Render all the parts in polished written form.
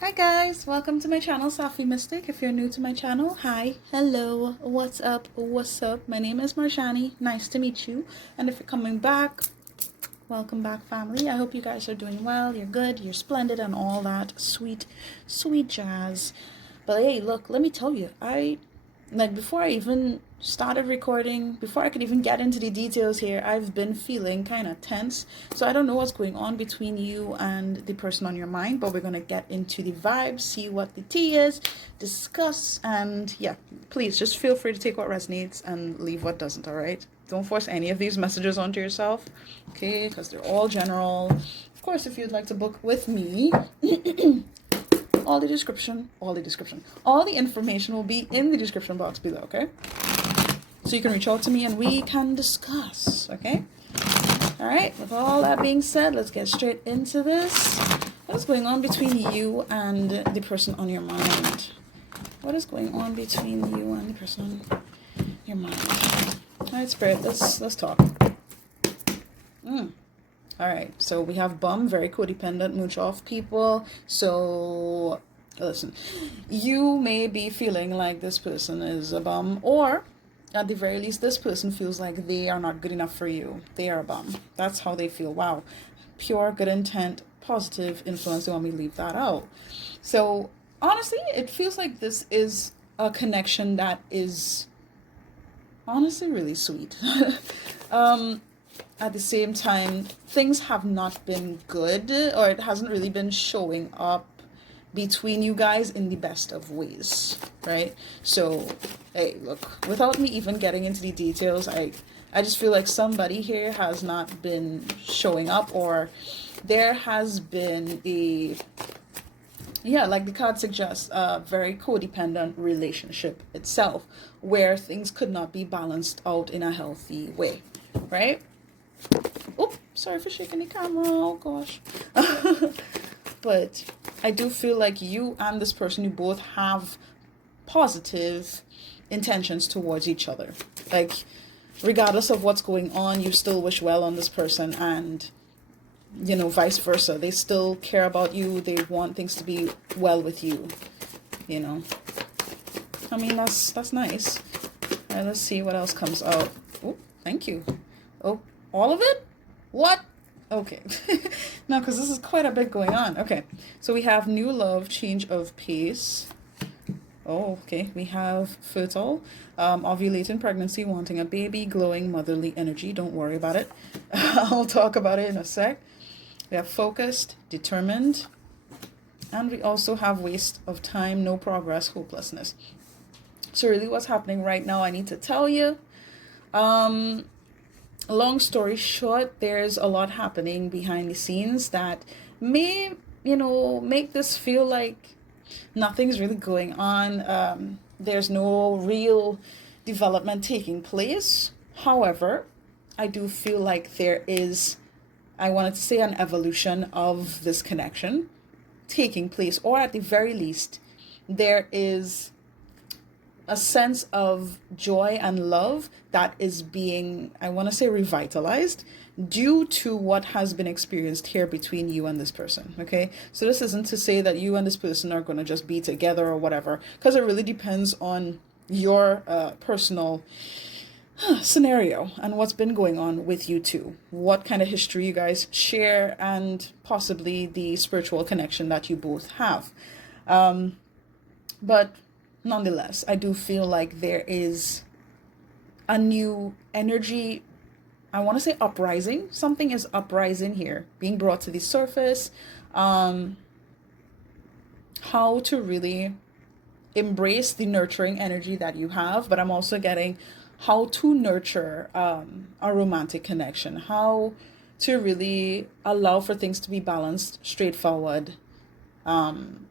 Hi guys, welcome to my channel, Safi Mystic. If you're new to my channel, hi, hello, what's up, what's up? My name is Marjani, nice to meet you. And if you're coming back, welcome back family. I hope you guys are doing well, you're good, you're splendid and all that sweet, sweet jazz. But hey, look, let me tell you, before I even started recording, before I could even get into the details here, I've been feeling kind of tense. So I don't know what's going on between you and the person on your mind, but we're going to get into the vibe, see what the tea is, discuss, and yeah, please just feel free to take what resonates and leave what doesn't, all right? Don't force any of these messages onto yourself, okay? Because they're all general. Of course, if you'd like to book with me, all the information will be in the description box below, okay? So you can reach out to me and we can discuss, okay? All right, with all that being said, let's get straight into this. What is going on between you and the person on your mind? What is going on between you and the person on your mind? All right, Spirit, let's talk. All right, so we have bum, very codependent, mooch off people. So listen, you may be feeling like this person is a bum, or at the very least, this person feels like they are not good enough for you. They are a bum. That's how they feel. Wow, pure good intent, positive influence. They want me to leave that out. So honestly, it feels like this is a connection that is honestly really sweet. At the same time, things have not been good, or it hasn't really been showing up between you guys in the best of ways, right? So, hey, look, without me even getting into the details, I just feel like somebody here has not been showing up, or there has been like the card suggests, a very codependent relationship itself, where things could not be balanced out in a healthy way, right? Oh, sorry for shaking the camera. Oh gosh. But I do feel like you and this person, you both have positive intentions towards each other. Like, regardless of what's going on, you still wish well on this person, and vice versa. They still care about you. They want things to be well with you. I mean, that's nice. All right, let's see what else comes out. Oh, thank you. Oh, all of it? What? Okay. No, because this is quite a bit going on. Okay. So we have new love, change of pace. Oh, okay. We have fertile, ovulating pregnancy, wanting a baby, glowing motherly energy. Don't worry about it. I'll talk about it in a sec. We have focused, determined, and we also have waste of time, no progress, hopelessness. So really what's happening right now, I need to tell you. Long story short, there's a lot happening behind the scenes that may, make this feel like nothing's really going on. There's no real development taking place. However, I do feel like there is, I wanted to say, an evolution of this connection taking place, or at the very least, there is a sense of joy and love that is being, I want to say, revitalized due to what has been experienced here between you and this person. Okay, so this isn't to say that you and this person are going to just be together or whatever, because it really depends on your personal scenario and what's been going on with you two, what kind of history you guys share, and possibly the spiritual connection that you both have. But nonetheless, I do feel like there is a new energy. I want to say uprising. Something is uprising here, being brought to the surface. How to really embrace the nurturing energy that you have, but I'm also getting how to nurture a romantic connection, how to really allow for things to be balanced, straightforward. I'm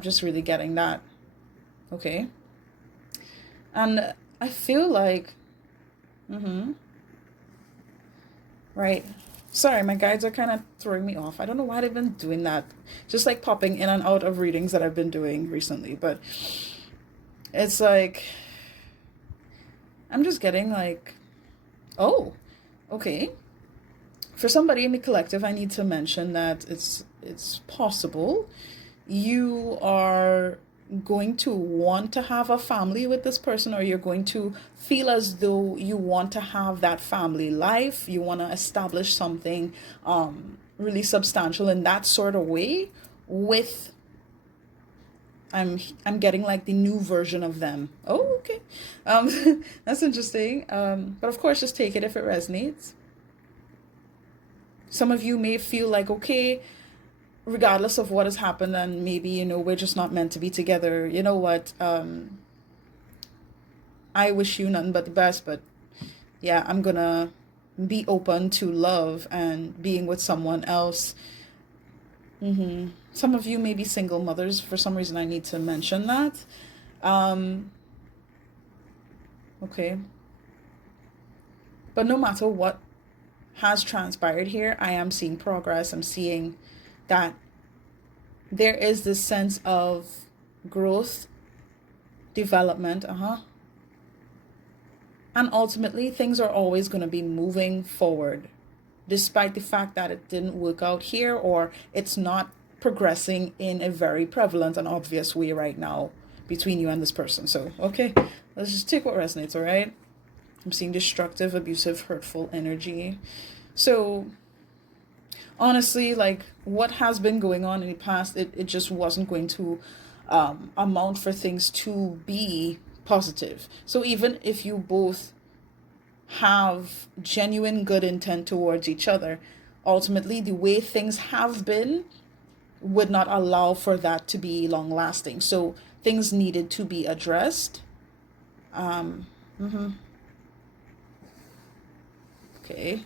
just really getting that. Okay. And I feel like, right. Sorry, my guides are kind of throwing me off. I don't know why they've been doing that. Just like popping in and out of readings that I've been doing recently. But it's like, I'm just getting like, oh, okay. For somebody in the collective, I need to mention that it's possible you are going to want to have a family with this person, or you're going to feel as though you want to have that family life, you want to establish something really substantial in that sort of way with I'm getting like the new version of them. Oh, okay. That's interesting. But of course, just take it if it resonates. Some of you may feel like, okay, regardless of what has happened, and maybe, we're just not meant to be together. You know what? I wish you nothing but the best, but yeah, I'm gonna be open to love and being with someone else. Some of you may be single mothers. For some reason, I need to mention that. Um, okay. But no matter what has transpired here, I am seeing progress. I'm seeing that there is this sense of growth, development, and ultimately things are always going to be moving forward, despite the fact that it didn't work out here, or it's not progressing in a very prevalent and obvious way right now between you and this person. So, okay, let's just take what resonates, all right? I'm seeing destructive, abusive, hurtful energy. So honestly, like what has been going on in the past, it just wasn't going to amount for things to be positive. So even if you both have genuine good intent towards each other, ultimately the way things have been would not allow for that to be long lasting. So things needed to be addressed. Okay.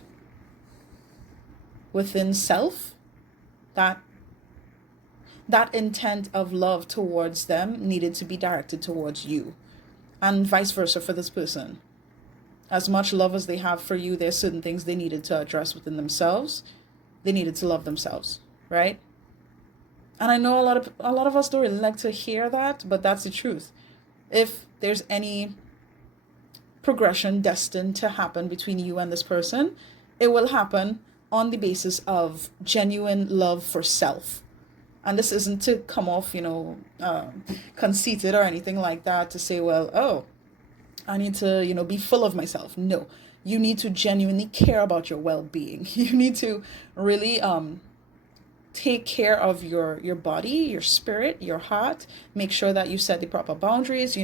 Within self, that intent of love towards them needed to be directed towards you, and vice versa for this person. As much love as they have for you, there's certain things they needed to address within themselves. They needed to love themselves, right? And I know a lot of us don't really like to hear that, but that's the truth. If there's any progression destined to happen between you and this person, it will happen on the basis of genuine love for self. And this isn't to come off, conceited or anything like that, to say, well, oh, I need to, be full of myself. No, you need to genuinely care about your well-being. You need to really take care of your body, your spirit, your heart. Make sure that you set the proper boundaries,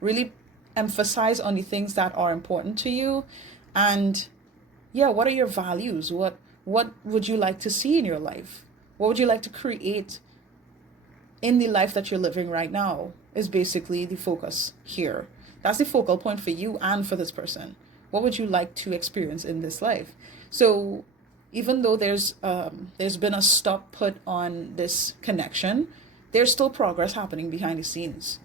really emphasize on the things that are important to you. And yeah, what are your values? What would you like to see in your life? What would you like to create in the life that you're living right now is basically the focus here. That's the focal point for you and for this person. What would you like to experience in this life? So even though there's been a stop put on this connection, there's still progress happening behind the scenes.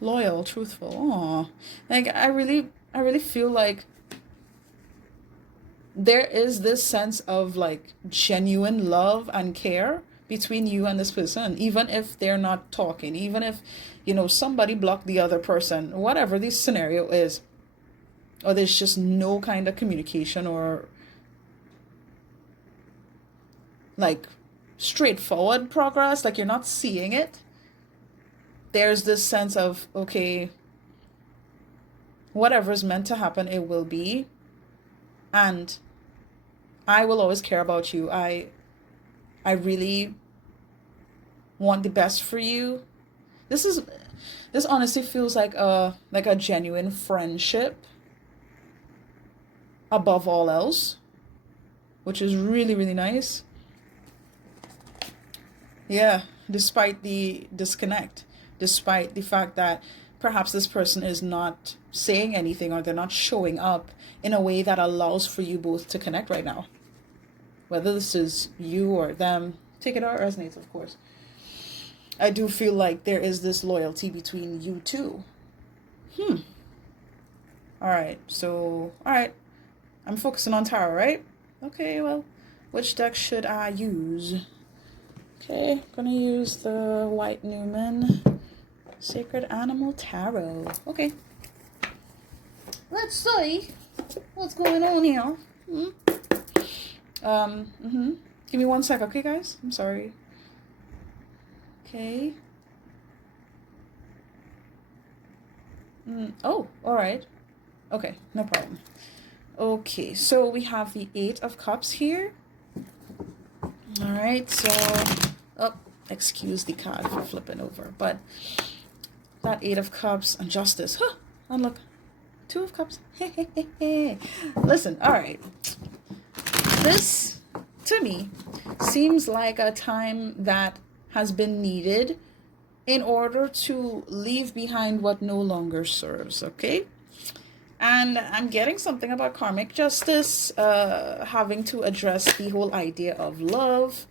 Loyal, truthful. Aw. Like I really feel like there is this sense of like genuine love and care between you and this person, even if they're not talking, even if somebody blocked the other person, whatever the scenario is, or there's just no kind of communication or like straightforward progress, like you're not seeing it. There's this sense of, okay, whatever's meant to happen, it will be, and I will always care about you. I really want the best for you. This honestly feels like a genuine friendship above all else, which is really, really nice. Yeah, despite the disconnect, despite the fact that perhaps this person is not saying anything, or they're not showing up in a way that allows for you both to connect right now. Whether this is you or them, take it how it resonates, of course. I do feel like there is this loyalty between you two. Alright, I'm focusing on tarot, right? Okay, well, which deck should I use? Okay, I'm gonna use the White Newman Sacred Animal Tarot. Okay. Let's see what's going on here. Give me 1 sec, okay, guys? I'm sorry. Okay. Oh, all right. Okay, no problem. Okay, so we have the Eight of Cups here. All right, so, oh, excuse the card for flipping over, but that Eight of Cups and Justice. Huh, and look, Two of Cups. Listen, all right. This, to me, seems like a time that has been needed in order to leave behind what no longer serves, okay? And I'm getting something about karmic justice, having to address the whole idea of love.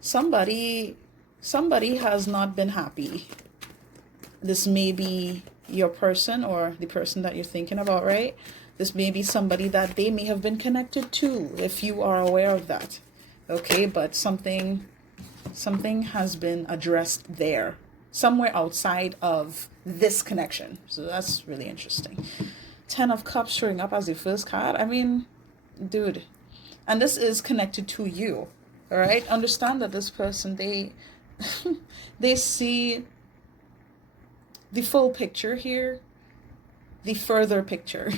Somebody has not been happy. This may be your person or the person that you're thinking about, right? This may be somebody that they may have been connected to, if you are aware of that. Okay, but something has been addressed there, somewhere outside of this connection. So that's really interesting. 10 of Cups showing up as the first card. I mean, dude, and this is connected to you, all right? Understand that this person, they see the full picture here, the further picture,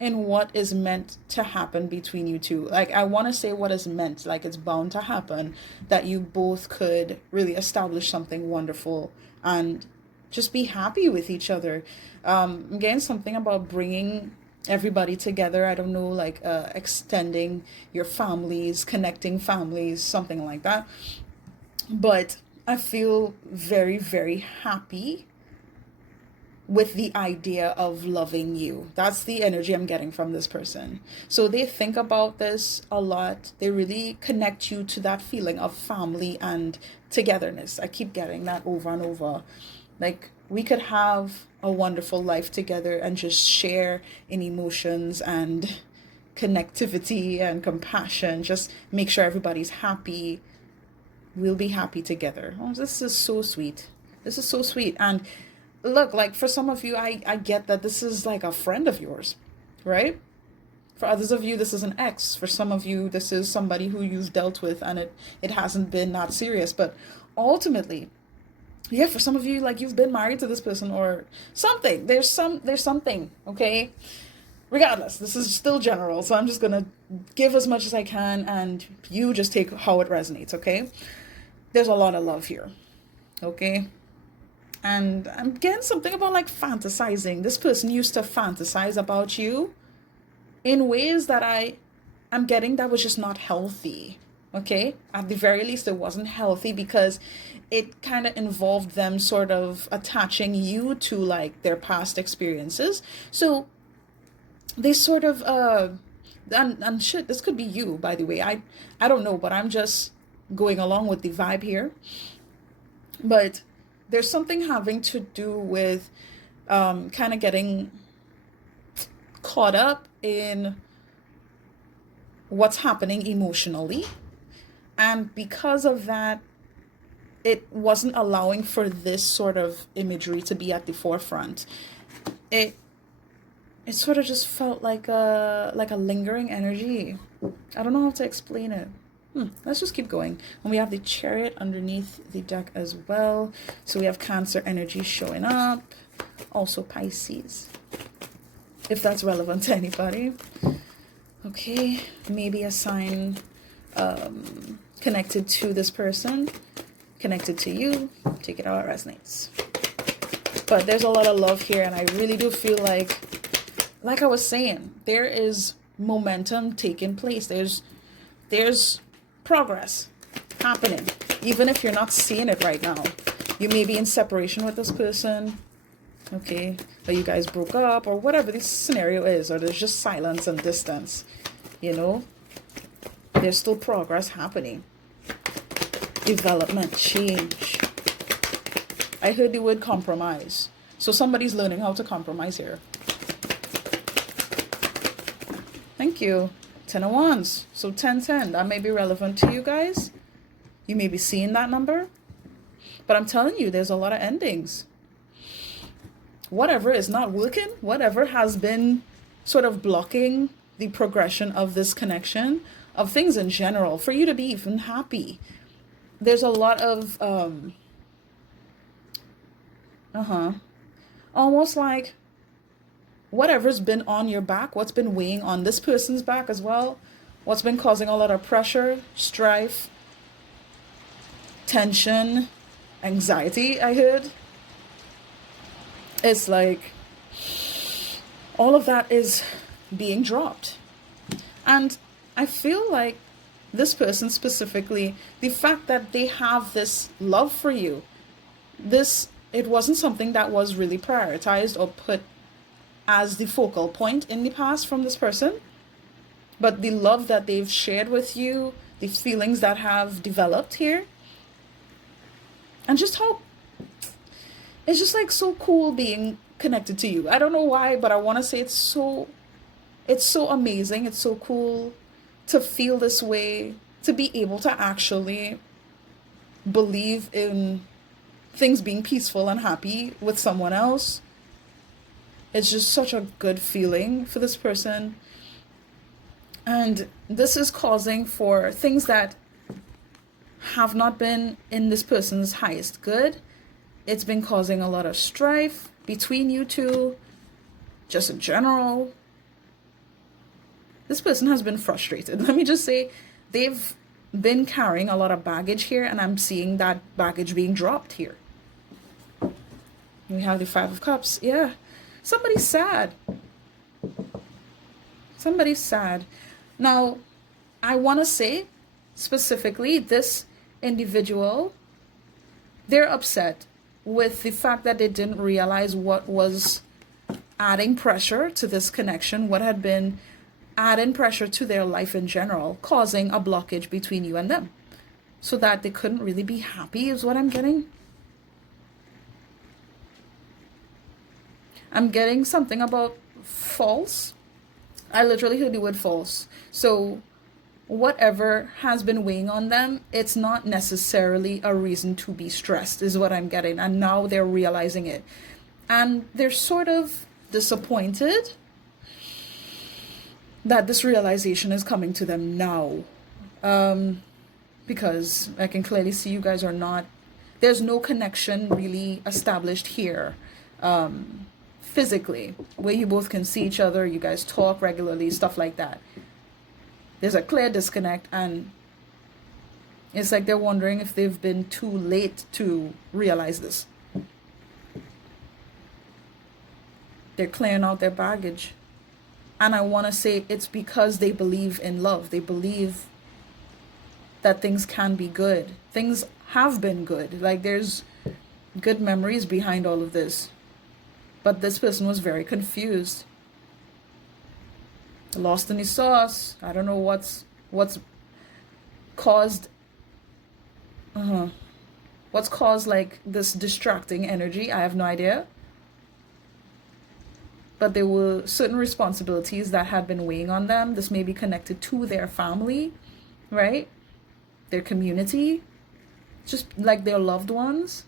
and what is meant to happen between you two. Like, I want to say what is meant, like it's bound to happen, that you both could really establish something wonderful and just be happy with each other. Again, something about bringing everybody together. I don't know, like extending your families, connecting families, something like that. But I feel very, very happy with the idea of loving you. That's the energy I'm getting from this person. So they think about this a lot. They really connect you to that feeling of family and togetherness. I keep getting that over and over. Like, we could have a wonderful life together and just share in emotions and connectivity and compassion. Just make sure everybody's happy. We'll be happy together. Oh, this is so sweet. This is so sweet. And look, like for some of you, I get that this is like a friend of yours, right? For others of you, this is an ex. For some of you, this is somebody who you've dealt with and it hasn't been that serious. But ultimately, yeah, for some of you, like you've been married to this person or something. There's something, okay? Regardless, this is still general, so I'm just gonna give as much as I can and you just take how it resonates, okay? There's a lot of love here, okay? And I'm getting something about like fantasizing. This person used to fantasize about you in ways that I'm getting that was just not healthy, okay? At the very least, it wasn't healthy because it kind of involved them sort of attaching you to like their past experiences. So they sort of and shit, this could be you, by the way. I don't know, but I'm just going along with the vibe here. But there's something having to do with kind of getting caught up in what's happening emotionally, and because of that, it wasn't allowing for this sort of imagery to be at the forefront. It sort of just felt like a lingering energy. I don't know how to explain it. Let's just keep going. And we have the Chariot underneath the deck as well. So we have Cancer energy showing up. Also Pisces, if that's relevant to anybody. Okay, maybe a sign connected to this person, connected to you. Take it how it resonates. But there's a lot of love here, and I really do feel like I was saying, there is momentum taking place. There's progress happening, even if you're not seeing it right now. You may be in separation with this person, okay, or you guys broke up, or whatever the scenario is, or there's just silence and distance, you know. There's still progress happening. Development, change. I heard the word compromise. So somebody's learning how to compromise here. Thank you. 10 of Wands. So 1010. That may be relevant to you guys. You may be seeing that number. But I'm telling you, there's a lot of endings. Whatever is not working, whatever has been sort of blocking the progression of this connection, of things in general for you to be even happy. There's a lot of almost like whatever's been on your back, what's been weighing on this person's back as well, what's been causing a lot of pressure, strife, tension, anxiety, I heard. It's like all of that is being dropped. And I feel like this person specifically, the fact that they have this love for you, it wasn't something that was really prioritized or put as the focal point in the past from this person, but the love that they've shared with you, the feelings that have developed here, and just how it's just like so cool being connected to you. I don't know why, but I want to say it's so amazing. It's so cool to feel this way, to be able to actually believe in things being peaceful and happy with someone else. It's just such a good feeling for this person. And this is causing for things that have not been in this person's highest good. It's been causing a lot of strife between you two, just in general. This person has been frustrated. Let me just say, they've been carrying a lot of baggage here, and I'm seeing that baggage being dropped here. We have the Five of Cups. Yeah, somebody's sad. Somebody's sad. Now, I want to say specifically, this individual, they're upset with the fact that they didn't realize what was adding pressure to this connection, what had been adding pressure to their life in general, causing a blockage between you and them, so that they couldn't really be happy, is what I'm getting. I'm getting something about false. I literally heard the word false. So whatever has been weighing on them, it's not necessarily a reason to be stressed, is what I'm getting. And now they're realizing it. And they're sort of disappointed that this realization is coming to them now. Because I can clearly see you guys are not, there's no connection really established here. Physically, where you both can see each other, you guys talk regularly, stuff like that. There's a clear disconnect, and it's like they're wondering if they've been too late to realize this. They're clearing out their baggage. And I want to say it's because they believe in love. They believe that things can be good. Things have been good. Like, there's good memories behind all of this. But this person was very confused. Lost in the sauce. I don't know what's caused what's caused like this distracting energy. I have no idea. But there were certain responsibilities that had been weighing on them. This may be connected to their family, right? Their community, just like their loved ones.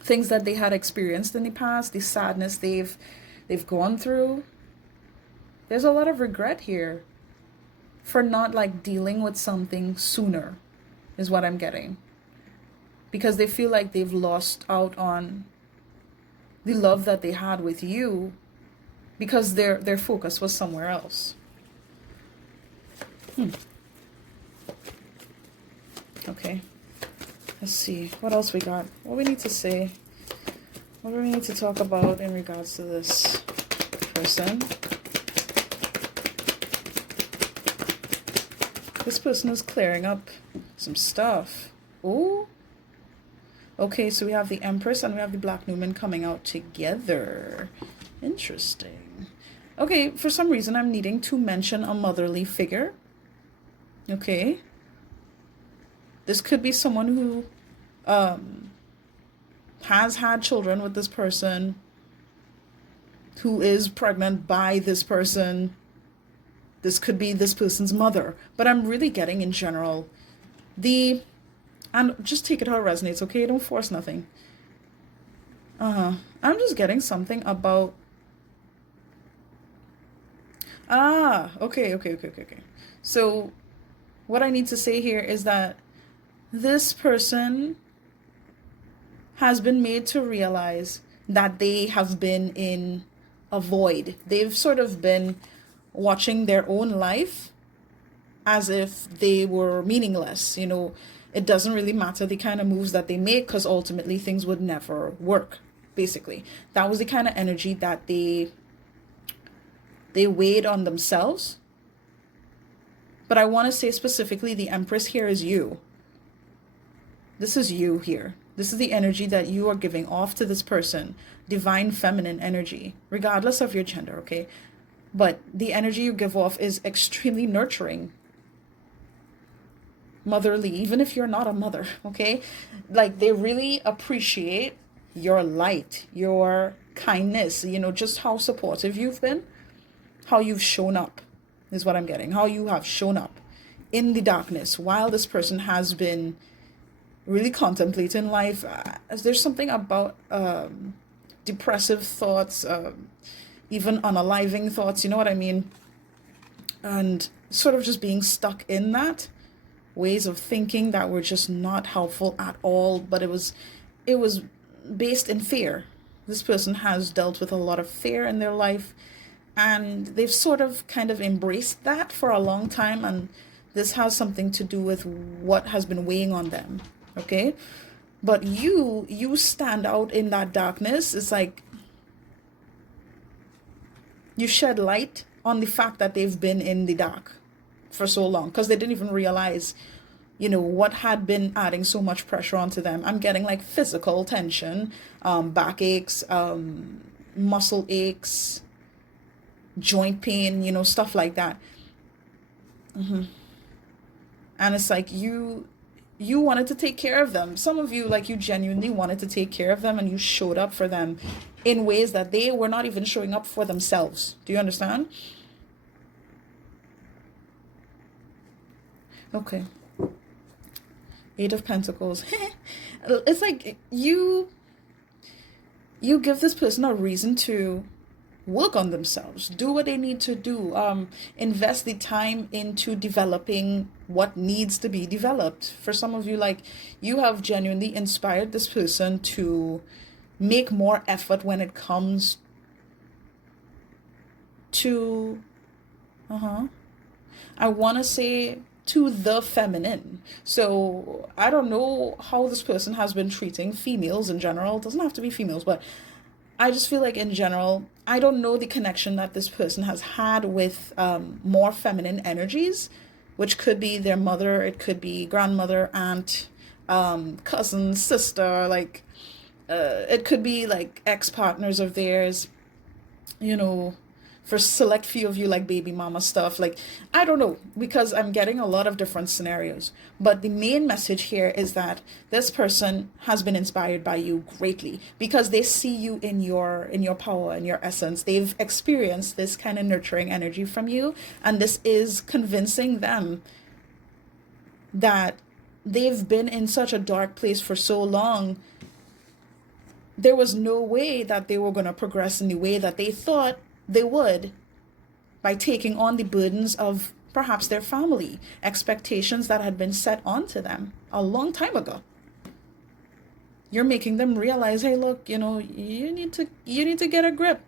Things that they had experienced in the past, the sadness they've gone through. There's a lot of regret here for not like dealing with something sooner, is what I'm getting. Because they feel like they've lost out on the love that they had with you because their focus was somewhere else. Okay. Let's see. What else we got? What we need to say? What do we need to talk about in regards to this person? This person is clearing up some stuff. Oh. Okay, so we have the Empress and we have the Black Newman coming out together. Interesting. Okay, for some reason I'm needing to mention a motherly figure. Okay. This could be someone who has had children with this person, who is pregnant by this person. This could be this person's mother. But I'm really getting in general and just take it how it resonates, okay? Don't force nothing. I'm just getting something about Okay. So what I need to say here is that this person has been made to realize that they have been in a void. They've sort of been watching their own life as if they were meaningless. It doesn't really matter the kind of moves that they make because ultimately things would never work. Basically, that was the kind of energy that they weighed on themselves. But I want to say specifically, the Empress here is you. This is you here. This is the energy that you are giving off to this person. Divine feminine energy, regardless of your gender, okay? But the energy you give off is extremely nurturing, motherly, even if you're not a mother, okay? Like, they really appreciate your light, your kindness, just how supportive you've been, how you've shown up is what I'm getting, how you have shown up in the darkness while this person has been really contemplating life. There's something about depressive thoughts, even unaliving thoughts, you know what I mean? And sort of just being stuck in that ways of thinking that were just not helpful at all, but it was based in fear. This person has dealt with a lot of fear in their life, and they've sort of kind of embraced that for a long time, and this has something to do with what has been weighing on them, okay? But you stand out in that darkness. It's like you shed light on the fact that they've been in the dark for so long because they didn't even realize what had been adding so much pressure onto them. I'm getting like physical tension, back aches, muscle aches, joint pain, stuff like that. And it's like you wanted to take care of them. Some of you, like, you genuinely wanted to take care of them, and you showed up for them in ways that they were not even showing up for themselves. Do you understand? Okay. Eight of Pentacles. It's like you give this person a reason to work on themselves, do what they need to do, invest the time into developing what needs to be developed. For some of you, like, you have genuinely inspired this person to make more effort when it comes to I want to say to the feminine. So I don't know how this person has been treating females in general. It doesn't have to be females, but I just feel like in general, I don't know the connection that this person has had with more feminine energies, which could be their mother, it could be grandmother, aunt, cousin, sister, like it could be like ex-partners of theirs, for select few of you, like baby mama stuff. Like, I don't know, because I'm getting a lot of different scenarios, but the main message here is that this person has been inspired by you greatly because they see you in your power, in your essence. They've experienced this kind of nurturing energy from you, and this is convincing them that they've been in such a dark place for so long. There was no way that they were going to progress in the way that they thought they would by taking on the burdens of perhaps their family, expectations that had been set onto them a long time ago. You're making them realize, hey, look, you need to get a grip.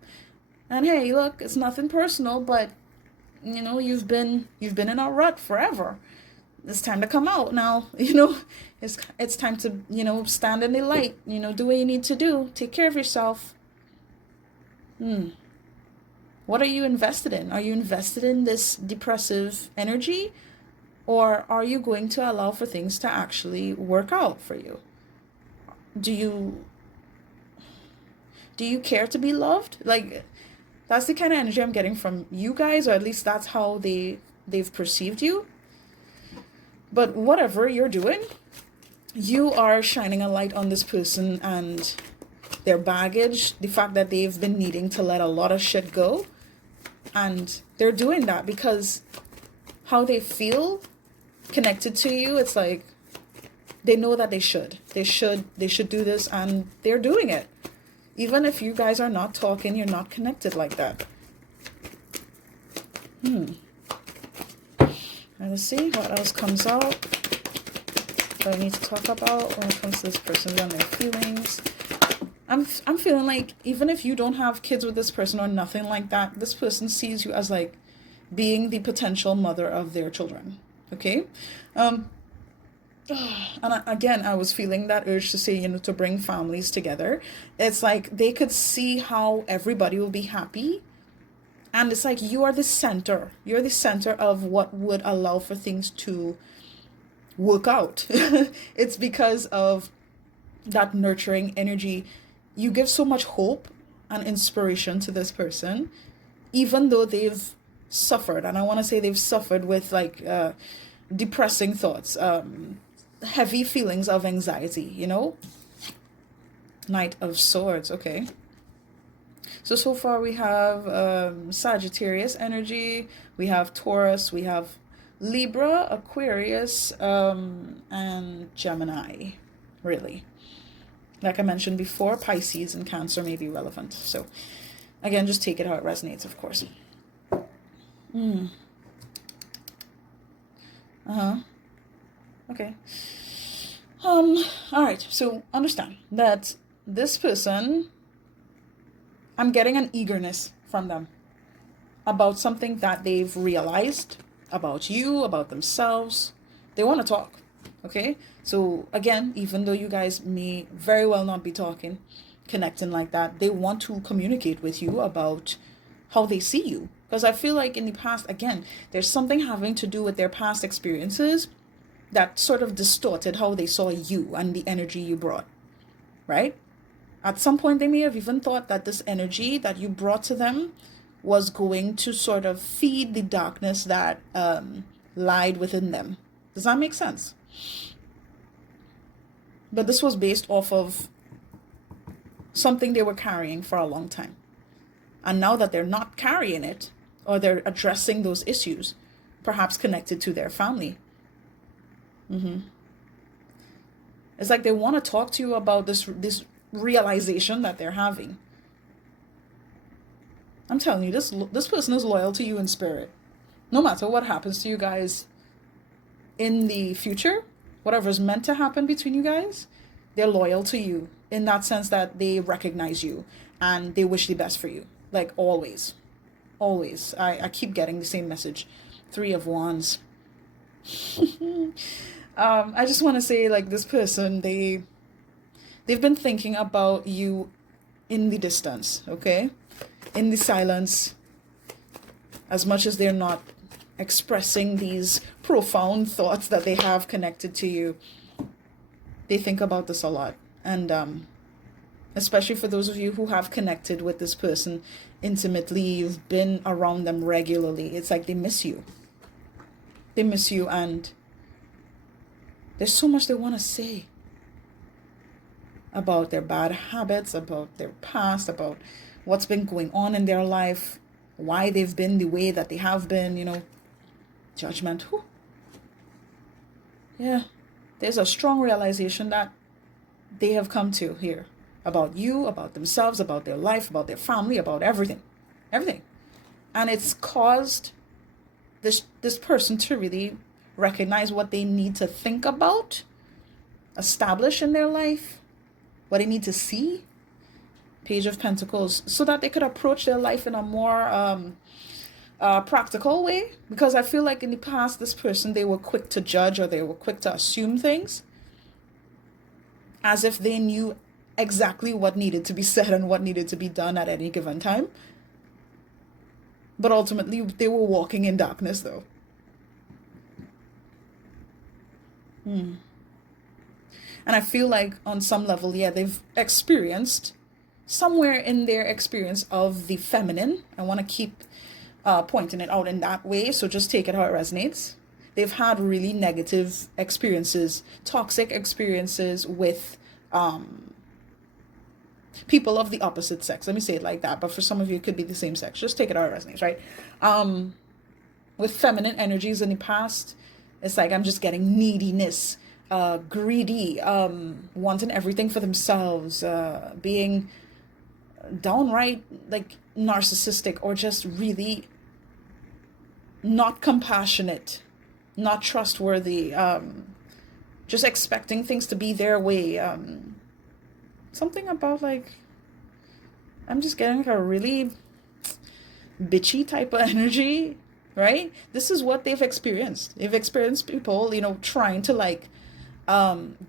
And hey, look, it's nothing personal, but you've been in a rut forever. It's time to come out now. It's time to stand in the light. Do what you need to do. Take care of yourself. What are you invested in? Are you invested in this depressive energy, or are you going to allow for things to actually work out for you? Do you care to be loved? Like, that's the kind of energy I'm getting from you guys, or at least that's how they've perceived you. But whatever you're doing, you are shining a light on this person and their baggage, the fact that they've been needing to let a lot of shit go. And they're doing that because how they feel connected to you, it's like they know that they should do this, and they're doing it. Even if you guys are not talking, you're not connected like that. Let's see what else comes out. What I need to talk about when it comes to this person and their feelings. I'm feeling like even if you don't have kids with this person or nothing like that, this person sees you as like being the potential mother of their children. Okay? And again, I was feeling that urge to say, you know, to bring families together. It's like they could see how everybody will be happy. And it's like you are the center. You're the center of what would allow for things to work out. It's because of that nurturing energy. You give so much hope and inspiration to this person, even though they've suffered. And I want to say they've suffered with like depressing thoughts, heavy feelings of anxiety, you know? Knight of Swords, okay. So far we have Sagittarius energy, we have Taurus, we have Libra, Aquarius, and Gemini, really. Like I mentioned before, Pisces and Cancer may be relevant. So, again, just take it how it resonates, of course. Okay. All right. So, understand that this person, I'm getting an eagerness from them about something that they've realized about you, about themselves. They want to talk. Okay? So again, even though you guys may very well not be talking, connecting like that, they want to communicate with you about how they see you. Because I feel like in the past, again, there's something having to do with their past experiences that sort of distorted how they saw you and the energy you brought. Right? At some point, they may have even thought that this energy that you brought to them was going to sort of feed the darkness that lied within them. Does that make sense? But this was based off of something they were carrying for a long time. And now that they're not carrying it, or they're addressing those issues, perhaps connected to their family. It's like they want to talk to you about this realization that they're having. I'm telling you, this person is loyal to you in spirit. No matter what happens to you guys in the future, whatever is meant to happen between you guys, they're loyal to you in that sense that they recognize you and they wish the best for you. Like always. Always. I keep getting the same message. 3 of Wands. I just want to say, like, this person, they've been thinking about you in the distance, okay? In the silence. As much as they're not expressing these profound thoughts that they have connected to you, they think about this a lot. And especially for those of you who have connected with this person intimately, you've been around them regularly, it's like they miss you. They miss you, and there's so much they want to say about their bad habits, about their past, about what's been going on in their life, why they've been the way that they have been, you know. Judgment. Whew. Yeah. There's a strong realization that they have come to here about you, about themselves, about their life, about their family, about everything. Everything. And it's caused this person to really recognize what they need to think about, establish in their life, what they need to see. Page of Pentacles, so that they could approach their life in a more practical way. Because I feel like in the past, this person, they were quick to judge, or they were quick to assume things as if they knew exactly what needed to be said and what needed to be done at any given time. But ultimately, they were walking in darkness, though. And I feel like on some level, yeah, they've experienced somewhere in their experience of the feminine. I want to keep pointing it out in that way, so just take it how it resonates. They've had really negative experiences, toxic experiences with people of the opposite sex. Let me say it like that, but for some of you, it could be the same sex. Just take it how it resonates, right? With feminine energies in the past, it's like I'm just getting neediness, greedy, wanting everything for themselves, being downright like narcissistic, or just really not compassionate, not trustworthy, just expecting things to be their way. Something about like, I'm just getting like a really bitchy type of energy, right? This is what they've experienced. They've experienced people, trying to like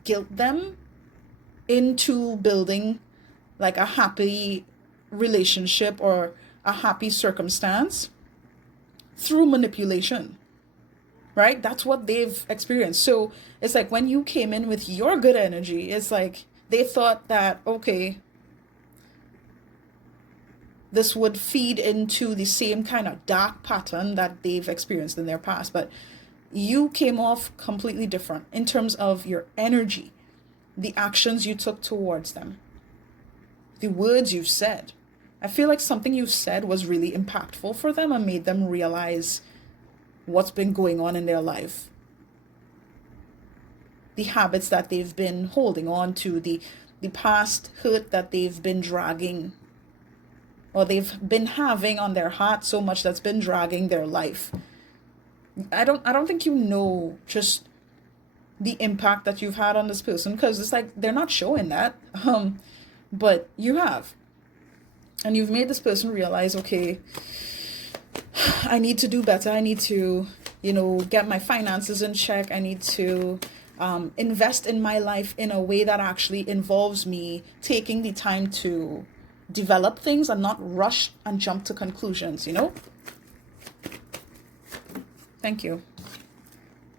guilt them into building like a happy relationship or a happy circumstance through manipulation, right? That's what they've experienced. So it's like when you came in with your good energy, it's like they thought that, okay, this would feed into the same kind of dark pattern that they've experienced in their past. But you came off completely different in terms of your energy, the actions you took towards them, the words you said. I feel like something you said was really impactful for them and made them realize what's been going on in their life. The habits that they've been holding on to, the past hurt that they've been dragging or they've been having on their heart so much that's been dragging their life. I don't think just the impact that you've had on this person, because it's like they're not showing that. But you have. And you've made this person realize, okay, I need to do better. I need to, get my finances in check. I need to invest in my life in a way that actually involves me taking the time to develop things and not rush and jump to conclusions, Thank you.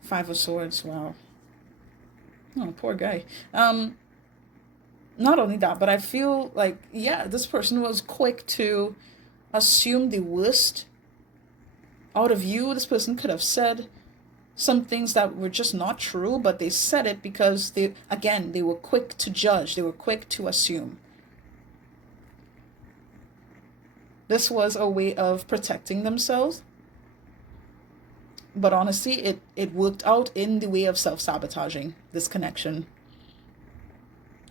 5 of Swords. Wow. Oh, poor guy. Not only that, but I feel like, yeah, this person was quick to assume the worst out of you. This person could have said some things that were just not true, but they said it because they were quick to judge. They were quick to assume. This was a way of protecting themselves. But honestly, it worked out in the way of self-sabotaging this connection.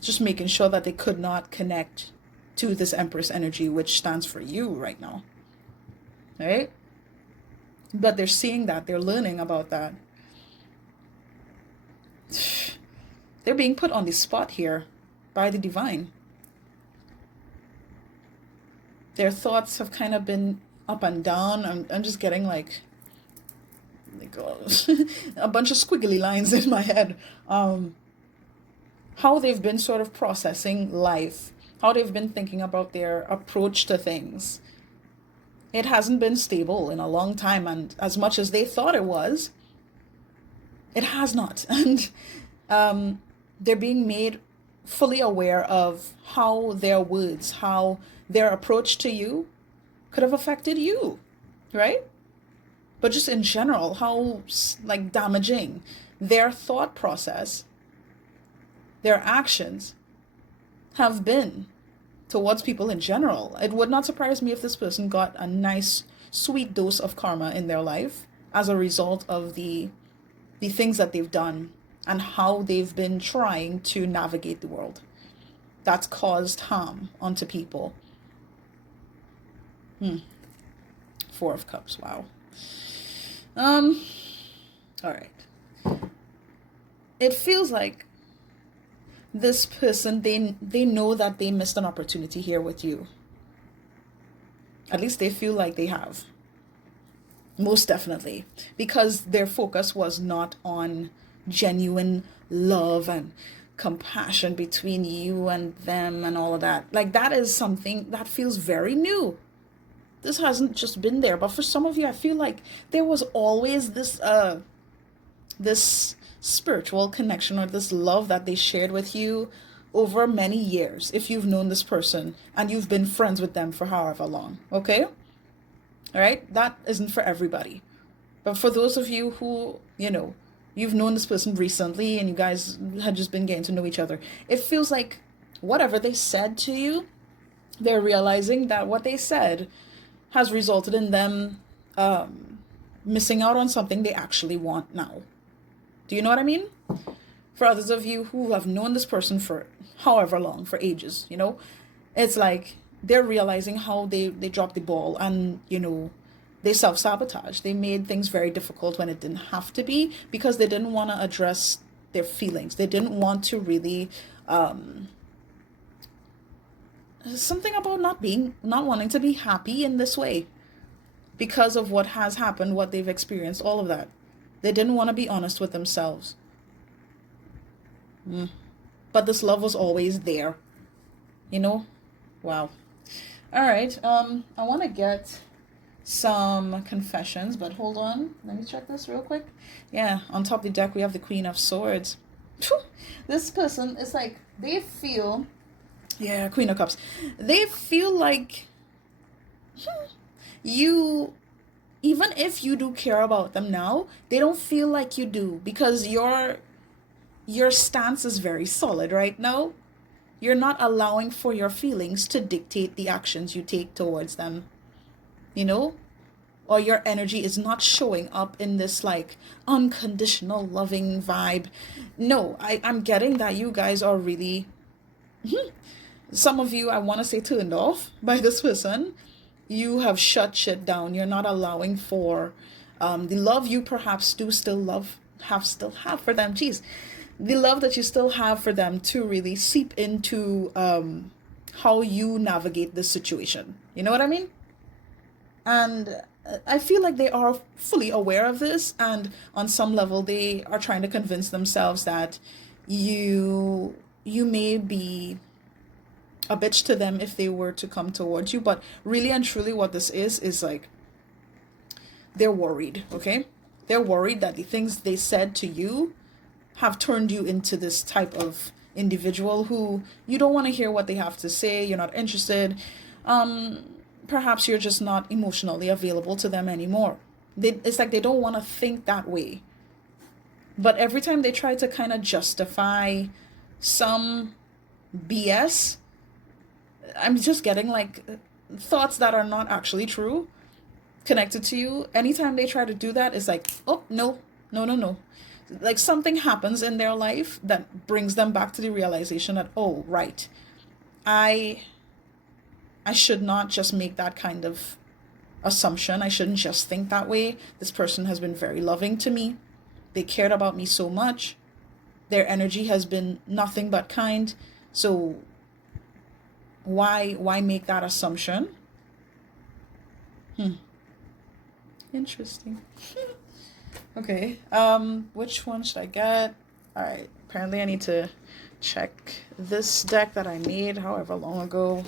Just making sure that they could not connect to this Empress energy, which stands for you right now. Right? But they're seeing that. They're learning about that. They're being put on the spot here by the divine. Their thoughts have kind of been up and down. I'm just getting like a bunch of squiggly lines in my head. How they've been sort of processing life, how they've been thinking about their approach to things. It hasn't been stable in a long time, and as much as they thought it was, it has not. And they're being made fully aware of how their words, how their approach to you could have affected you, right? But just in general, how like damaging their thought process, their actions have been towards people in general. It would not surprise me if this person got a nice, sweet dose of karma in their life as a result of the things that they've done and how they've been trying to navigate the world. That's caused harm onto people. 4 of Cups, wow. All right. It feels like this person, they know that they missed an opportunity here with you. At least they feel like they have. Most definitely. Because their focus was not on genuine love and compassion between you and them and all of that. Like, that is something that feels very new. This hasn't just been there. But for some of you, I feel like there was always this spiritual connection or this love that they shared with you over many years, if you've known this person and you've been friends with them for however long. Okay? All right? That isn't for everybody. But for those of you who, you've known this person recently and you guys had just been getting to know each other, it feels like whatever they said to you, they're realizing that what they said has resulted in them missing out on something they actually want now. Do you know what I mean? For others of you who have known this person for however long, for ages, it's like they're realizing how they dropped the ball and, They self-sabotage. They made things very difficult when it didn't have to be, because they didn't want to address their feelings. They didn't want to really something about not wanting to be happy in this way because of what has happened, what they've experienced, all of that. They didn't want to be honest with themselves. But this love was always there, you know. Wow. All right, I want to get some confessions, but hold on, let me check this real quick. Yeah, on top of the deck we have the Queen of Swords. This person is like, they feel, yeah, Queen of Cups, they feel like you, even if you do care about them now, they don't feel like you do, because your stance is very solid right now. You're not allowing for your feelings to dictate the actions you take towards them, you know? Or your energy is not showing up in this like unconditional loving vibe. No, I'm getting that you guys are really, some of you, I want to say, turned off by this person. You have shut shit down. You're not allowing for the love you perhaps do still have for them. Jeez. The love that you still have for them to really seep into how you navigate this situation. You know what I mean? And I feel like they are fully aware of this, and on some level they are trying to convince themselves that you may be a bitch to them if they were to come towards you. But really and truly what this is like, they're worried, okay? They're worried that the things they said to you have turned you into this type of individual who you don't want to hear what they have to say. You're not interested. Perhaps you're just not emotionally available to them anymore. It's like they don't want to think that way. But every time they try to kind of justify some BS, I'm just getting like thoughts that are not actually true connected to you. Anytime they try to do that, it's like, oh, no. Like something happens in their life that brings them back to the realization that, oh, right, I should not just make that kind of assumption. I shouldn't just think that way. This person has been very loving to me. They cared about me so much. Their energy has been nothing but kind. So why make that assumption? Interesting. Okay, which one should I get? All right, apparently I need to check this deck that I made however long ago.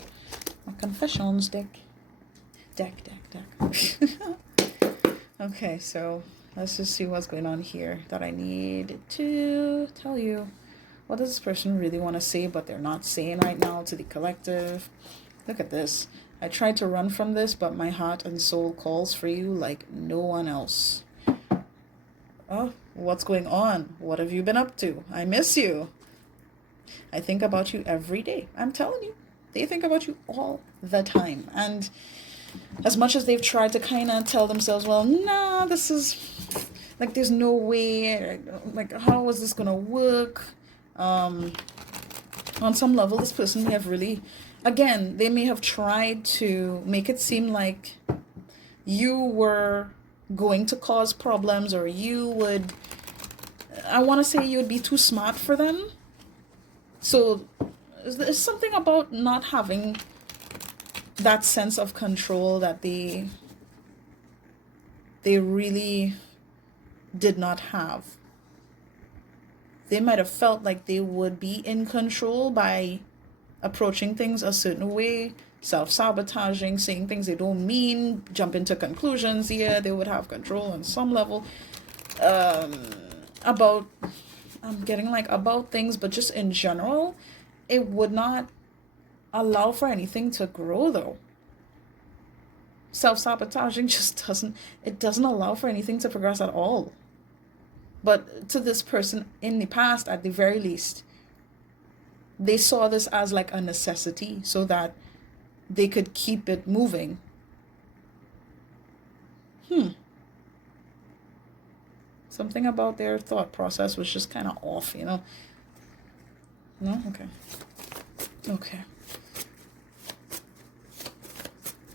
My confessions deck. Okay, so let's just see what's going on here that I need to tell you. What does this person really want to say but they're not saying right now to the collective? Look at this. I tried to run from this, but my heart and soul calls for you like no one else. Oh, what's going on? What have you been up to? I miss you. I think about you every day. I'm telling you, they think about you all the time. And as much as they've tried to kind of tell themselves, well, nah, this is like, there's no way, like, how is this gonna work? On some level, this person may have really, again, they may have tried to make it seem like you were going to cause problems, or you would, I want to say, you would be too smart for them. So there's something about not having that sense of control that they really did not have. They might have felt like they would be in control by approaching things a certain way, self-sabotaging, saying things they don't mean, jumping to conclusions. Yeah, they would have control on some level about, I'm getting like about things, but just in general, it would not allow for anything to grow though. Self-sabotaging just doesn't allow for anything to progress at all. But to this person in the past, at the very least, they saw this as like a necessity so that they could keep it moving. Something about their thought process was just kind of off, you know? No? Okay.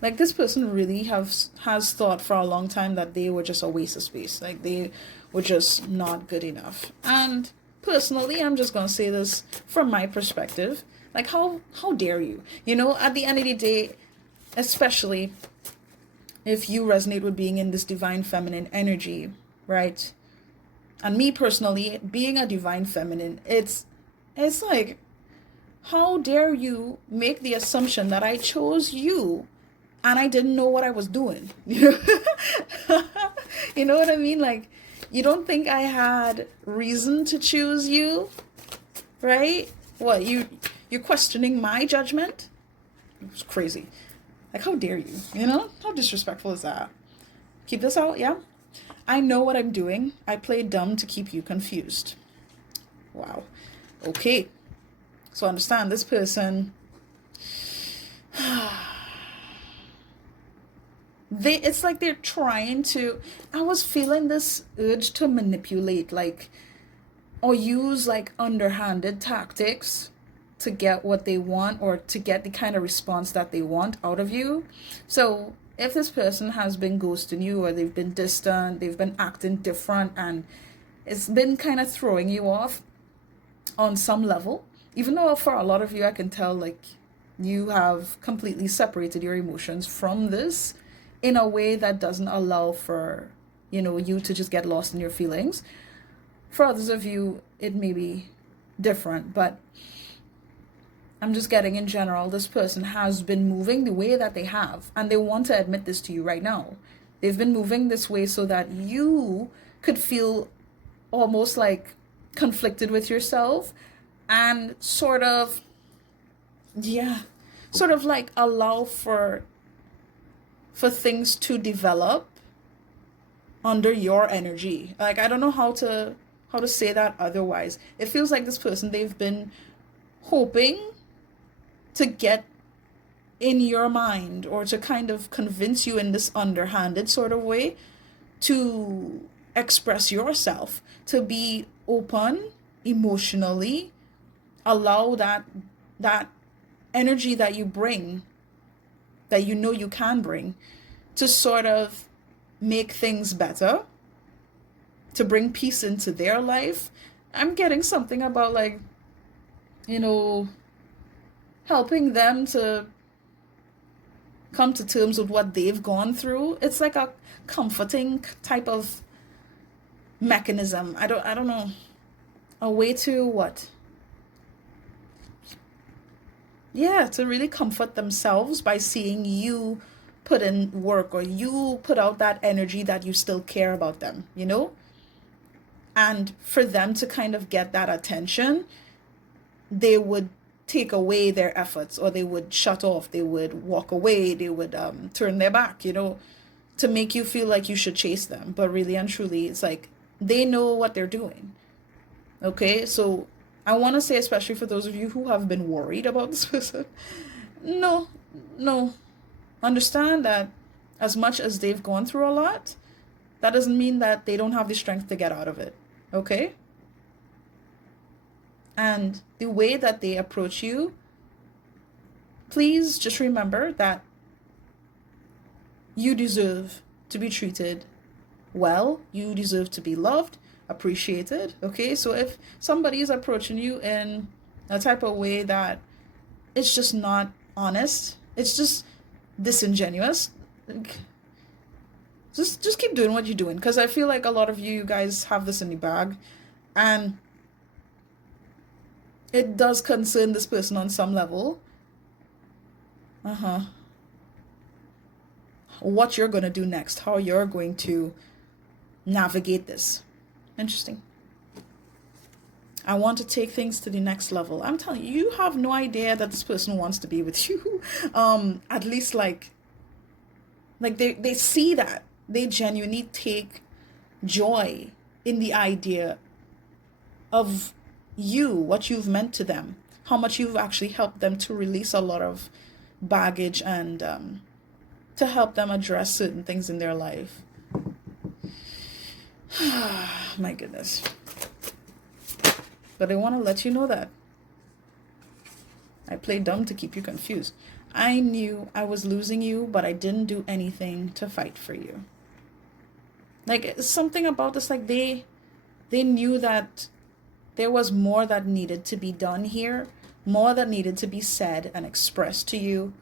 Like this person really has thought for a long time that they were just a waste of space. Like they were just not good enough. And personally, I'm just gonna say this from my perspective. Like how dare you? You know, at the end of the day, especially if you resonate with being in this divine feminine energy, right? And me personally, being a divine feminine, it's like, how dare you make the assumption that I chose you and I didn't know what I was doing? You know? You know what I mean? Like, you don't think I had reason to choose you, right? What, you're questioning my judgment? It's crazy. Like, how dare you? You know? How disrespectful is that? Keep this out, yeah? I know what I'm doing. I play dumb to keep you confused. Wow. Okay. So understand, this person, it's like they're trying to, I was feeling this urge to manipulate, like, or use like underhanded tactics to get what they want, or to get the kind of response that they want out of you. So if this person has been ghosting you, or they've been distant, they've been acting different, and it's been kind of throwing you off on some level, even though for a lot of you, I can tell like you have completely separated your emotions from this in a way that doesn't allow for, you know, you to just get lost in your feelings. For others of you, it may be different, but I'm just getting in general, this person has been moving the way that they have, and they want to admit this to you right now. They've been moving this way so that you could feel almost like conflicted with yourself, and sort of, yeah, sort of like allow for things to develop under your energy. Like, I don't know how to say that otherwise. It feels like this person, they've been hoping to get in your mind, or to kind of convince you in this underhanded sort of way to express yourself, to be open emotionally, allow that energy that you bring, that you know you can bring, to sort of make things better, to bring peace into their life. I'm getting something about, like, you know, helping them to come to terms with what they've gone through. It's like a comforting type of mechanism. I don't know. A way to what? Yeah, to really comfort themselves by seeing you put in work, or you put out that energy that you still care about them, you know? And for them to kind of get that attention, they would take away their efforts, or they would shut off, they would walk away, they would turn their back, you know, to make you feel like you should chase them. But really and truly, it's like they know what they're doing. Okay, so I want to say, especially for those of you who have been worried about this person, no, understand that as much as they've gone through a lot, that doesn't mean that they don't have the strength to get out of it. Okay? And the way that they approach you, please just remember that you deserve to be treated well. You deserve to be loved, appreciated. Okay? So if somebody is approaching you in a type of way that it's just not honest, it's just disingenuous, like, just keep doing what you're doing. Because I feel like a lot of you guys have this in the bag, and it does concern this person on some level. What you're going to do next, how you're going to navigate this. Interesting. I want to take things to the next level. I'm telling you, you have no idea that this person wants to be with you. At least like they see that. They genuinely take joy in the idea of you, what you've meant to them, how much you've actually helped them to release a lot of baggage, and to help them address certain things in their life. My goodness. But I want to let you know that I played dumb to keep you confused. I knew I was losing you, but I didn't do anything to fight for you. Like, something about this, like, they knew that there was more that needed to be done here, more that needed to be said and expressed to you.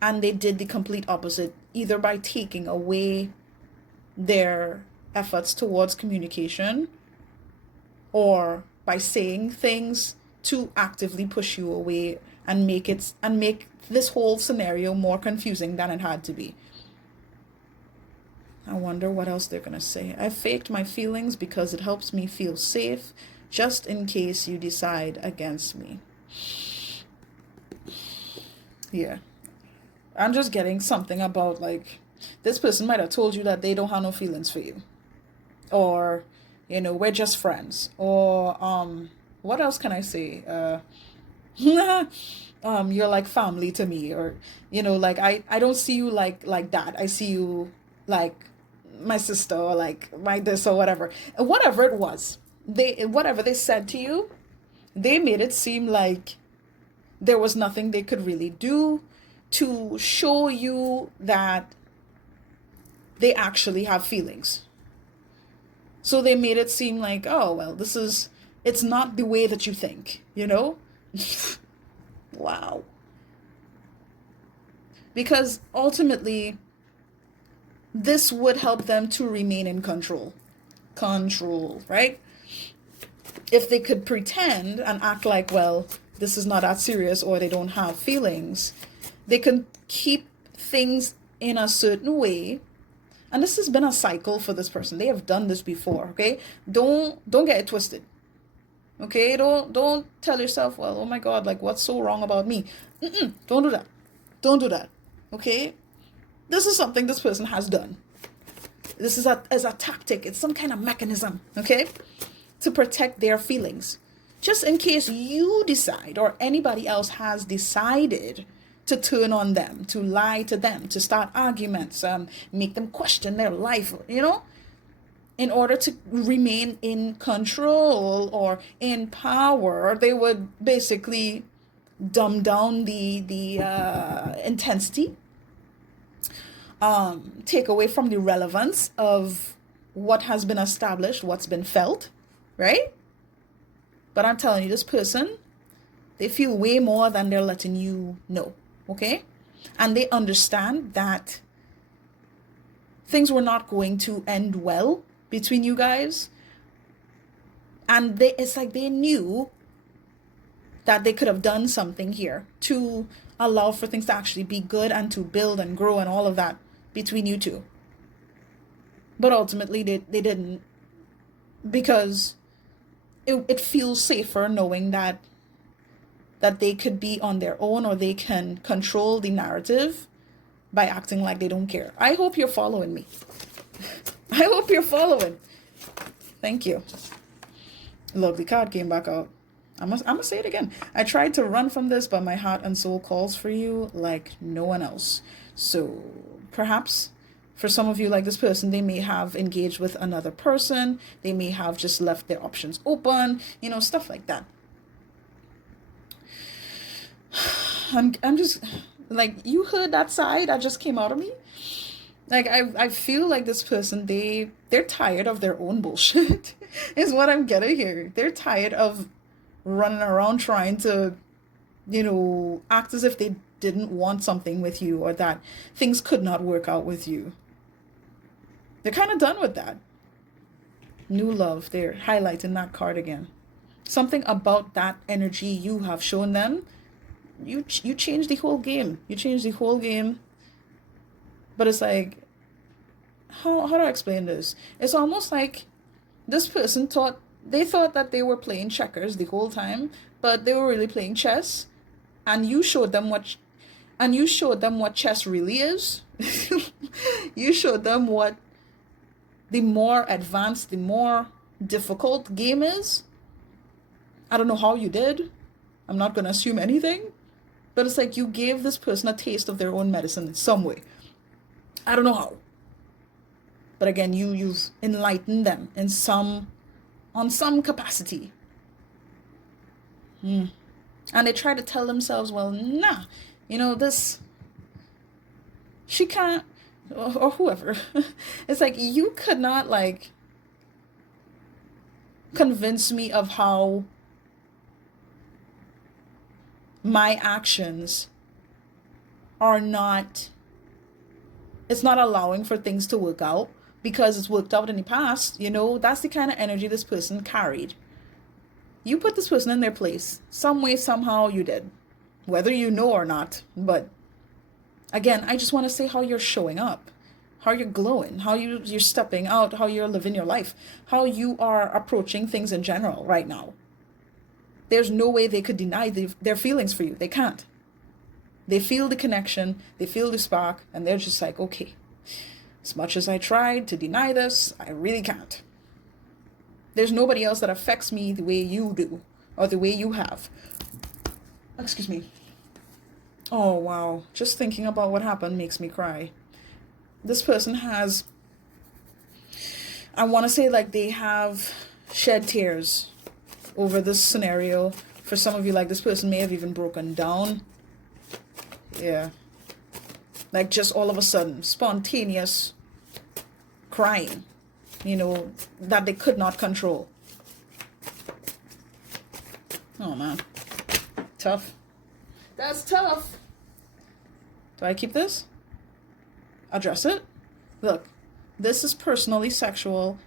And they did the complete opposite, either by taking away their efforts towards communication or by saying things to actively push you away and make this whole scenario more confusing than it had to be. I wonder what else they're gonna say. I faked my feelings because it helps me feel safe, just in case you decide against me. Yeah. I'm just getting something about, like, this person might have told you that they don't have no feelings for you. Or, we're just friends. Or, what else can I say? You're like family to me. Or, like, I don't see you like that. I see you like my sister, or like my this, or whatever. And whatever it was, whatever they said to you, they made it seem like there was nothing they could really do to show you that they actually have feelings. So they made it seem like, oh, well, it's not the way that you think, Wow. Because ultimately, this would help them to remain in control. Control, right? If they could pretend and act like, well, this is not that serious, or they don't have feelings, they can keep things in a certain way. And this has been a cycle for this person. They have done this before, okay? Don't get it twisted. Okay? Don't tell yourself, well, oh my God, like, what's so wrong about me? Don't do that. Don't do that. Okay? This is something this person has done. This is as a tactic. It's some kind of mechanism, okay? To protect their feelings. Just in case you decide, or anybody else has decided, to turn on them, to lie to them, to start arguments, make them question their life, in order to remain in control or in power. They would basically dumb down the intensity, take away from the relevance of what has been established, what's been felt, right? But I'm telling you, this person, they feel way more than they're letting you know. Okay? And they understand that things were not going to end well between you guys. And it's like they knew that they could have done something here to allow for things to actually be good and to build and grow and all of that between you two. But ultimately, they didn't, because it feels safer knowing that they could be on their own, or they can control the narrative by acting like they don't care. I hope you're following me. I hope you're following. Thank you. Look, the card came back out. I'm gonna say it again. I tried to run from this, but my heart and soul calls for you like no one else. So perhaps for some of you, like this person, they may have engaged with another person. They may have just left their options open, stuff like that. I'm just like, you heard that side that just came out of me. Like, I feel like this person, they're tired of their own bullshit is what I'm getting here. They're tired of running around trying to, act as if they didn't want something with you, or that things could not work out with you. They're kind of done with that. New love, they're highlighting that card again. Something about that energy you have shown them, you change the whole game. You change the whole game. But it's like, how do I explain this? It's almost like this person thought that they were playing checkers the whole time, but they were really playing chess. And you showed them what chess really is. You showed them what the more advanced, the more difficult game is. I don't know how you did. I'm not going to assume anything. But it's like you gave this person a taste of their own medicine in some way. I don't know how. But again, you've enlightened them on some capacity. And they try to tell themselves, well, nah, this, she can't, or whoever. It's like, you could not, like, convince me of how my actions are not, it's not allowing for things to work out because it's worked out in the past. That's the kind of energy this person carried. You put this person in their place. Some way, somehow you did. Whether you know or not. But again, I just want to say how you're showing up. How you're glowing. How you're stepping out. How you're living your life. How you are approaching things in general right now. There's no way they could deny their feelings for you. They can't. They feel the connection. They feel the spark. And they're just like, okay. As much as I tried to deny this, I really can't. There's nobody else that affects me the way you do, or the way you have. Excuse me. Oh, wow. Just thinking about what happened makes me cry. This person has, I want to say, like, they have shed tears over this scenario. For some of you, like, this person may have even broken down. Yeah. Like, just all of a sudden, spontaneous crying. That they could not control. Oh, man. Tough. That's tough. Do I keep this? Address it? Look, this is personally sexual.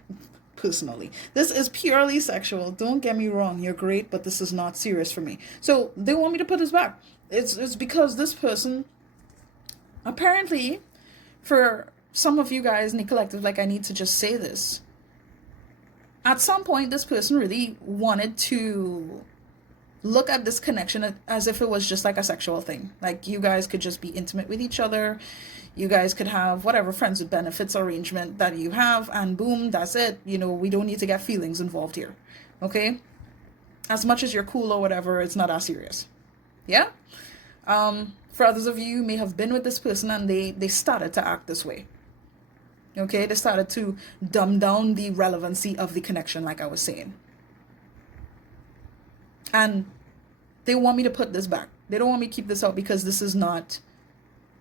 This is purely sexual. Don't get me wrong. You're great, but this is not serious for me. So they want me to put this back. It's because this person, apparently, for some of you guys in the collective, like, I need to just say this. At some point, this person really wanted to look at this connection as if it was just like a sexual thing. Like, you guys could just be intimate with each other. You guys could have whatever friends with benefits arrangement that you have, and boom, that's it. We don't need to get feelings involved here. Okay? As much as you're cool or whatever, it's not as serious. Yeah? For others of you may have been with this person and they started to act this way. Okay, they started to dumb down the relevancy of the connection, like I was saying. And they want me to put this back. They don't want me to keep this out because this is not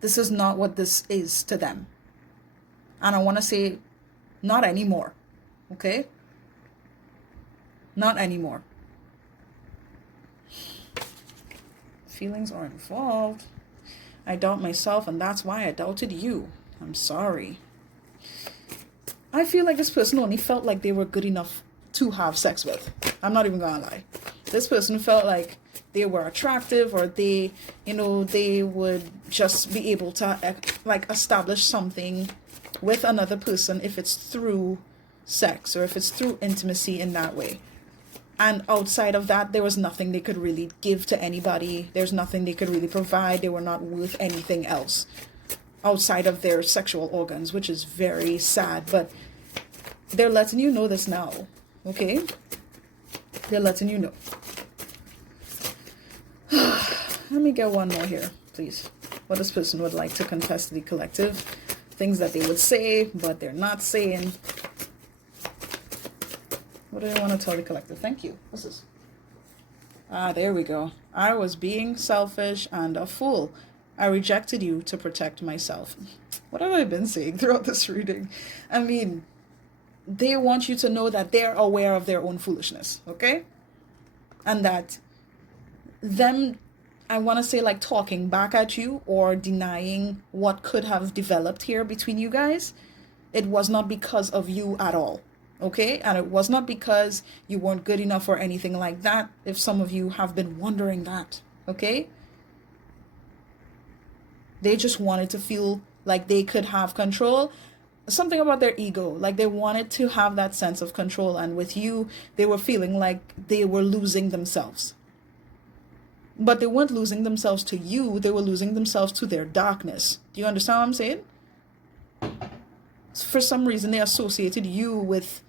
what this is to them. And I want to say, not anymore. Okay? Not anymore. Feelings are involved. I doubt myself, and that's why I doubted you. I'm sorry. I feel like this person only felt like they were good enough to have sex with. I'm not even gonna lie. This person felt like they were attractive, or they would just be able to, like, establish something with another person if it's through sex or if it's through intimacy in that way. And outside of that, there was nothing they could really give to anybody. There's nothing they could really provide. They were not worth anything else outside of their sexual organs, which is very sad. But they're letting you know this now, okay? They're letting you know. Let me get one more here, please. What this person would like to confess to the collective. Things that they would say, but they're not saying. What do they want to tell the collective? Thank you. What's this? There we go. I was being selfish and a fool. I rejected you to protect myself. What have I been saying throughout this reading? I mean, they want you to know that they're aware of their own foolishness, okay? And that them, I want to say, like, talking back at you or denying what could have developed here between you guys, it was not because of you at all, okay? And it was not because you weren't good enough or anything like that, if some of you have been wondering that, okay? They just wanted to feel like they could have control. Something about their ego, like they wanted to have that sense of control, and with you, they were feeling like they were losing themselves. But they weren't losing themselves to you, they were losing themselves to their darkness. Do you understand what I'm saying? For some reason, they associated you with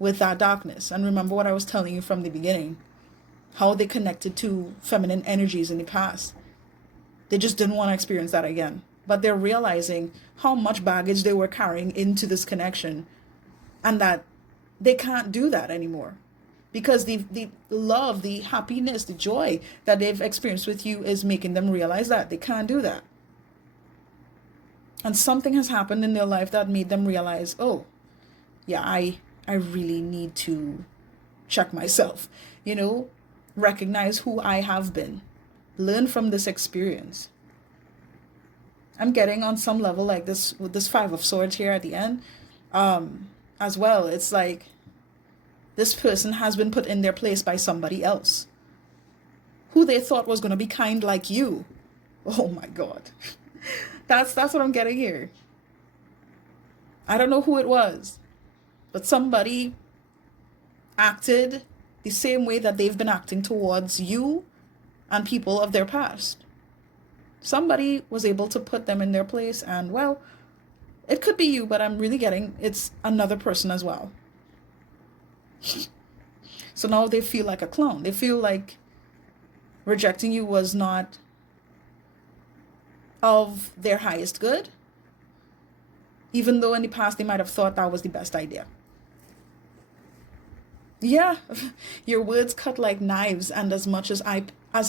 that darkness. And remember what I was telling you from the beginning, how they connected to feminine energies in the past. They just didn't want to experience that again. But they're realizing how much baggage they were carrying into this connection, and that they can't do that anymore. because the love, the happiness, the joy that they've experienced with you is making them realize that they can't do that. And something has happened in their life that made them realize, oh, yeah, I really need to check myself, recognize who I have been, learn from this experience. I'm getting on some level like this with this Five of Swords here at the end as well. It's like this person has been put in their place by somebody else who they thought was going to be kind like you. Oh my God. That's what I'm getting here. I don't know who it was, but somebody acted the same way that they've been acting towards you and people of their past. Somebody was able to put them in their place, and well, it could be you, but I'm really getting it's another person as well. So now they feel like a clown. They feel like rejecting you was not of their highest good, even though in the past they might have thought that was the best idea. Yeah, your words cut like knives, and as much as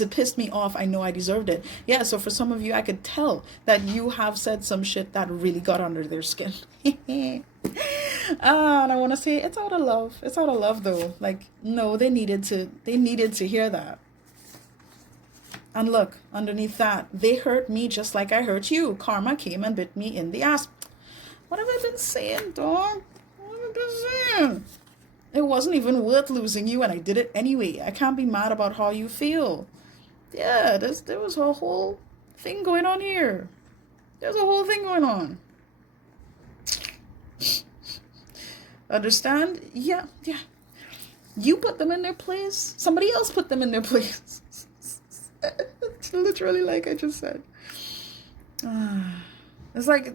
it pissed me off, I know I deserved it. Yeah, so for some of you, I could tell that you have said some shit that really got under their skin. And I want to say it's out of love. It's out of love though. Like, no, they needed to hear that. And look, underneath that, they hurt me just like I hurt you. Karma came and bit me in the ass. What have I been saying, dog? What have I been saying? It wasn't even worth losing you, and I did it anyway. I can't be mad about how you feel. Yeah, there was a whole thing going on here. There's a whole thing going on. Understand? Yeah. You put them in their place. Somebody else put them in their place. It's literally like I just said. It's like,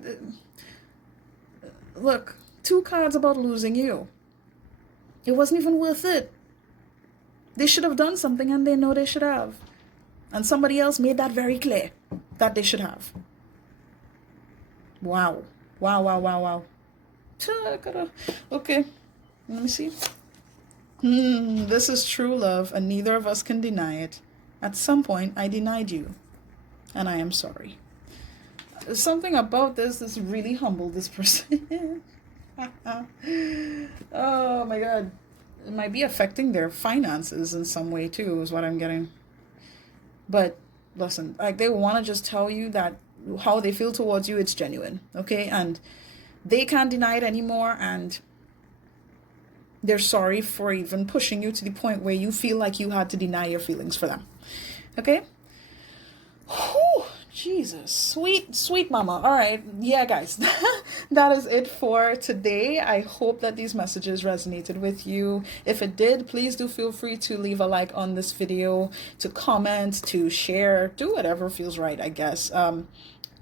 look, 2 cards about losing you. It wasn't even worth it. They should have done something, and they know they should have. And somebody else made that very clear that they should have. Wow. Okay, let me see. This is true love, and neither of us can deny it. At some point, I denied you, and I am sorry. Something about this really humbled this person. Oh my God. It might be affecting their finances in some way too, is what I'm getting. But listen, like, they want to just tell you that how they feel towards you, it's genuine, okay? And they can't deny it anymore, and they're sorry for even pushing you to the point where you feel like you had to deny your feelings for them. Okay? Whew, Jesus, sweet mama. All right, yeah, guys, that is it for today. I hope that these messages resonated with you. If it did, please do feel free to leave a like on this video, to comment, to share, do whatever feels right, I guess.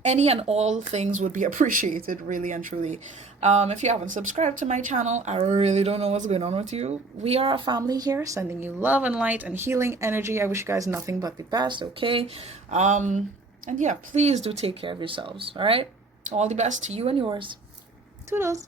Any and all things would be appreciated, really and truly. If you haven't subscribed to my channel, I really don't know what's going on with you. We are a family here, sending you love and light and healing energy. I wish you guys nothing but the best, okay? And yeah, please do take care of yourselves, all right? All the best to you and yours. Toodles.